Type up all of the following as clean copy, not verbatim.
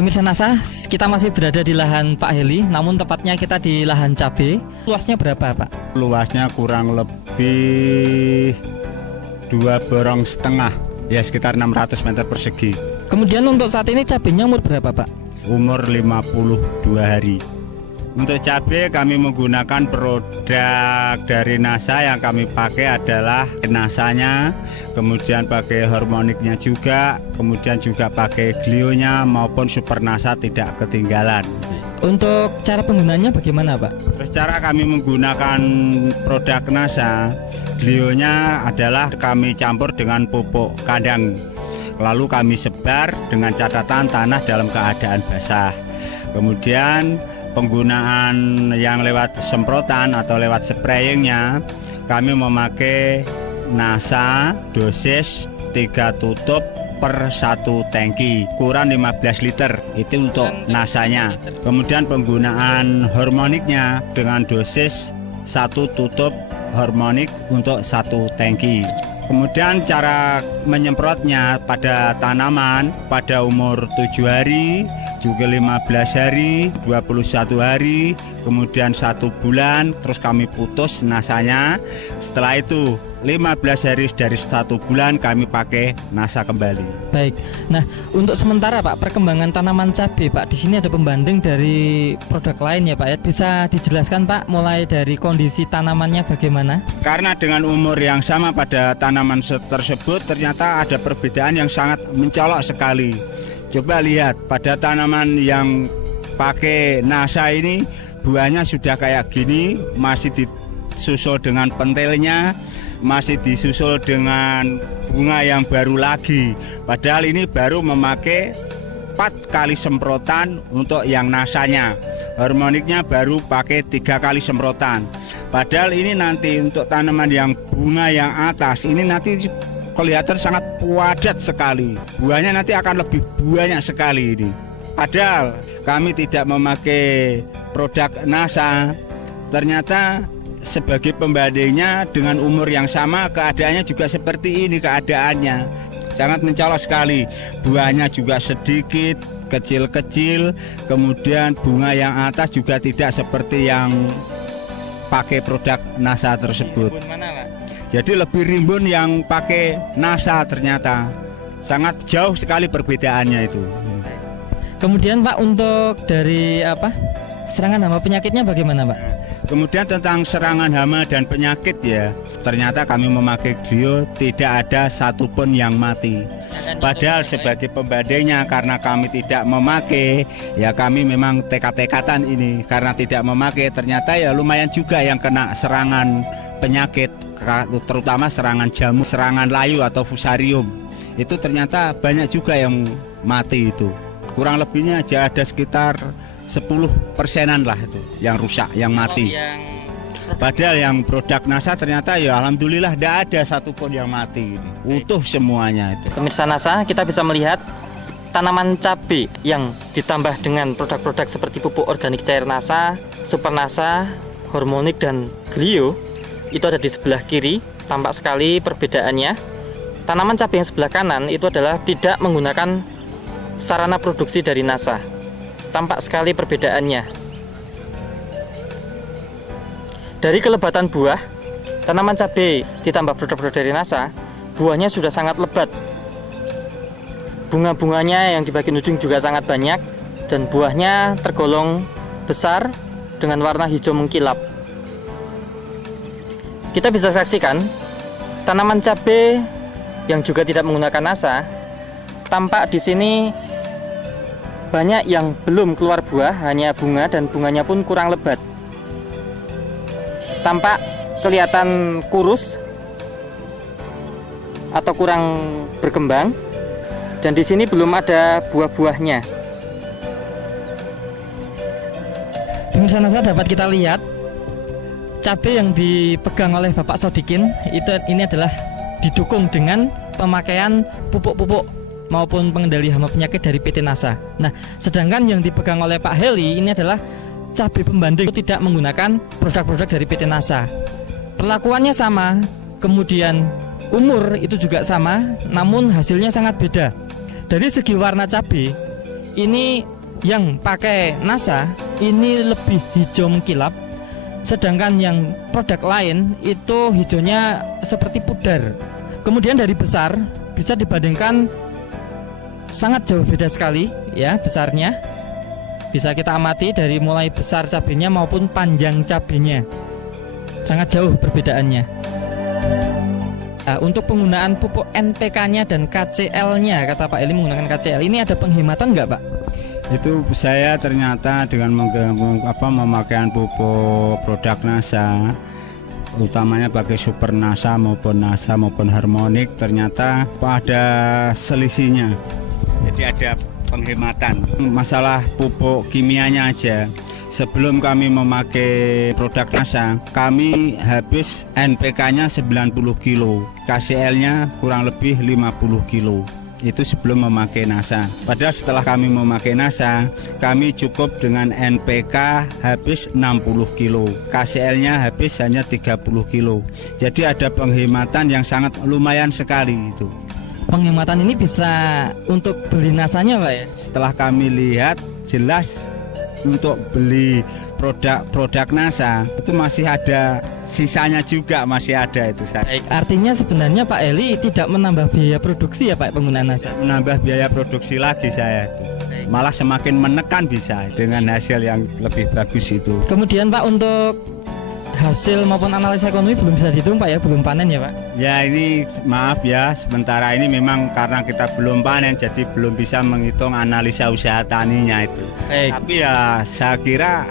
Pemirsa NASA, kita masih berada di lahan Pak Heli, namun tepatnya kita di lahan cabai. Luasnya berapa, Pak? Luasnya kurang lebih 2,5 borong, ya sekitar 600 meter persegi. Kemudian untuk saat ini cabainya umur berapa, Pak? Umur 52 hari. Untuk cabai kami menggunakan produk dari NASA. Yang kami pakai adalah NASA-nya, kemudian pakai hormoniknya juga, kemudian juga pakai glionya maupun super NASA tidak ketinggalan. Untuk cara penggunaannya bagaimana, Pak? Terus cara kami menggunakan produk NASA, glionya adalah kami campur dengan pupuk kandang, lalu kami sebar dengan catatan tanah dalam keadaan basah. Kemudian penggunaan yang lewat semprotan atau lewat sprayingnya, kami memakai NASA dosis 3 tutup per 1 tangki, ukuran 15 liter, itu untuk NASA-nya. Kemudian penggunaan hormoniknya dengan dosis 1 tutup hormonik untuk 1 tangki. Kemudian cara menyemprotnya pada tanaman pada umur 7 hari, juga 15 hari, 21 hari, kemudian 1 bulan, terus kami putus nasanya. Setelah itu 15 hari dari 1 bulan kami pakai NASA kembali. Baik. Nah, untuk sementara Pak, perkembangan tanaman cabai Pak, di sini ada pembanding dari produk lain ya Pak ya. Bisa dijelaskan Pak, mulai dari kondisi tanamannya bagaimana? Karena dengan umur yang sama pada tanaman tersebut ternyata ada perbedaan yang sangat mencolok sekali. Coba lihat pada tanaman yang pakai NASA ini, buahnya sudah kayak gini, masih disusul dengan pentilnya, masih disusul dengan bunga yang baru lagi. Padahal ini baru memakai 4 kali semprotan untuk yang NASA-nya. Hormoniknya baru pakai 3 kali semprotan. Padahal ini nanti untuk tanaman yang bunga yang atas, ini nanti kelihatan sangat padat sekali. Buahnya nanti akan lebih banyak sekali ini. Padahal kami tidak memakai produk NASA, ternyata sebagai pembandingnya dengan umur yang sama keadaannya juga seperti ini keadaannya. Sangat mencolok sekali. Buahnya juga sedikit, kecil-kecil, kemudian bunga yang atas juga tidak seperti yang pakai produk NASA tersebut. Jadi lebih rimbun yang pakai NASA ternyata. Sangat jauh sekali perbedaannya itu. Kemudian Pak, untuk dari serangan hama penyakitnya bagaimana Pak? Kemudian tentang serangan hama dan penyakit ya, ternyata kami memakai glio tidak ada satupun yang mati. Padahal sebagai pembandingnya karena kami tidak memakai, ya kami memang tekad-tekatan ini. Karena tidak memakai ternyata ya lumayan juga yang kena serangan penyakit, terutama serangan jamur, serangan layu atau fusarium. Itu ternyata banyak juga yang mati itu. Kurang lebihnya aja ada sekitar 10%-an lah itu yang rusak, yang mati. Padahal yang produk NASA ternyata ya alhamdulillah tidak ada satupun yang mati. Utuh semuanya itu. Pemirsa NASA, kita bisa melihat tanaman cabai yang ditambah dengan produk-produk seperti pupuk organik cair NASA, super NASA, hormonik dan glio. Itu ada di sebelah kiri, tampak sekali perbedaannya. Tanaman cabai yang sebelah kanan itu adalah tidak menggunakan sarana produksi dari NASA. Tampak sekali perbedaannya. Dari kelebatan buah, tanaman cabai ditambah produk-produk dari NASA, buahnya sudah sangat lebat. Bunga-bunganya yang di bagian ujung juga sangat banyak, dan buahnya tergolong besar dengan warna hijau mengkilap. Kita bisa saksikan tanaman cabai yang juga tidak menggunakan NASA. Tampak di sini banyak yang belum keluar buah, hanya bunga, dan bunganya pun kurang lebat. Tampak kelihatan kurus atau kurang berkembang, dan di sini belum ada buah-buahnya. Pemirsa NASA, dapat kita lihat cabai yang dipegang oleh Bapak Sodikin ini adalah didukung dengan pemakaian pupuk-pupuk maupun pengendali hama penyakit dari PT NASA. Nah, sedangkan yang dipegang oleh Pak Heli ini adalah cabai pembanding, tidak menggunakan produk-produk dari PT NASA. Perlakuannya sama, kemudian umur itu juga sama, namun hasilnya sangat beda. Dari segi warna cabai, ini yang pakai NASA ini lebih hijau mengkilap, sedangkan yang produk lain itu hijaunya seperti pudar. Kemudian dari besar bisa dibandingkan sangat jauh beda sekali ya besarnya. Bisa kita amati dari mulai besar cabenya maupun panjang cabenya. Sangat jauh perbedaannya. Nah, untuk penggunaan pupuk NPK-nya dan KCL-nya, kata Pak Eli menggunakan KCL, ini ada penghematan nggak Pak? Itu saya ternyata dengan memakaian pupuk produk NASA, utamanya pakai Super NASA maupun Harmonic, ternyata ada selisihnya. Jadi ada penghematan. Masalah pupuk kimianya aja. Sebelum kami memakai produk NASA, kami habis NPK-nya 90 kilo, KCL-nya kurang lebih 50 kilo. Itu sebelum memakai NASA. Padahal setelah kami memakai NASA, kami cukup dengan NPK habis 60 kilo, KCL-nya habis hanya 30 kilo. Jadi ada penghematan yang sangat lumayan sekali itu. Penghematan ini bisa untuk beli NASA-nya Pak ya? Setelah kami lihat, jelas untuk beli produk NASA itu masih ada sisanya juga, masih ada itu. Baik, artinya sebenarnya Pak Eli tidak menambah biaya produksi ya Pak penggunaan NASA? Menambah biaya produksi lagi saya itu. Malah semakin menekan bisa dengan hasil yang lebih bagus itu. Kemudian Pak, untuk hasil maupun analisa ekonomi belum bisa dihitung Pak ya, belum panen ya Pak? Ya ini maaf ya, sementara ini memang karena kita belum panen, jadi belum bisa menghitung analisa usaha taninya itu. Tapi ya saya kira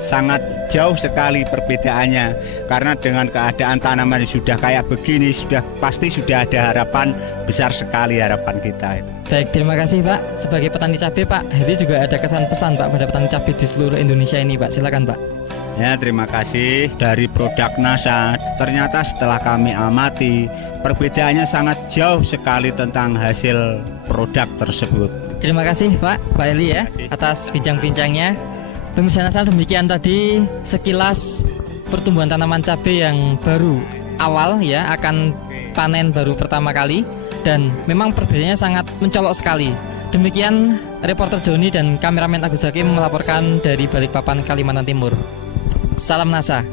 sangat jauh sekali perbedaannya, karena dengan keadaan tanaman yang sudah kayak begini, pasti sudah ada harapan besar sekali, harapan kita itu. Baik, terima kasih Pak. Sebagai petani cabai Pak Heri juga ada kesan pesan Pak pada petani cabai di seluruh Indonesia ini Pak, silakan Pak. Ya, terima kasih. Dari produk NASA, ternyata setelah kami amati, perbedaannya sangat jauh sekali tentang hasil produk tersebut. Terima kasih Pak Eli ya atas bincang-bincangnya. Pemirsa NASA, demikian tadi sekilas pertumbuhan tanaman cabai yang baru awal ya, akan panen baru pertama kali, dan memang perbedaannya sangat mencolok sekali. Demikian reporter Joni dan kameramen Agus Hakim melaporkan dari Balikpapan, Kalimantan Timur. Salam NASA.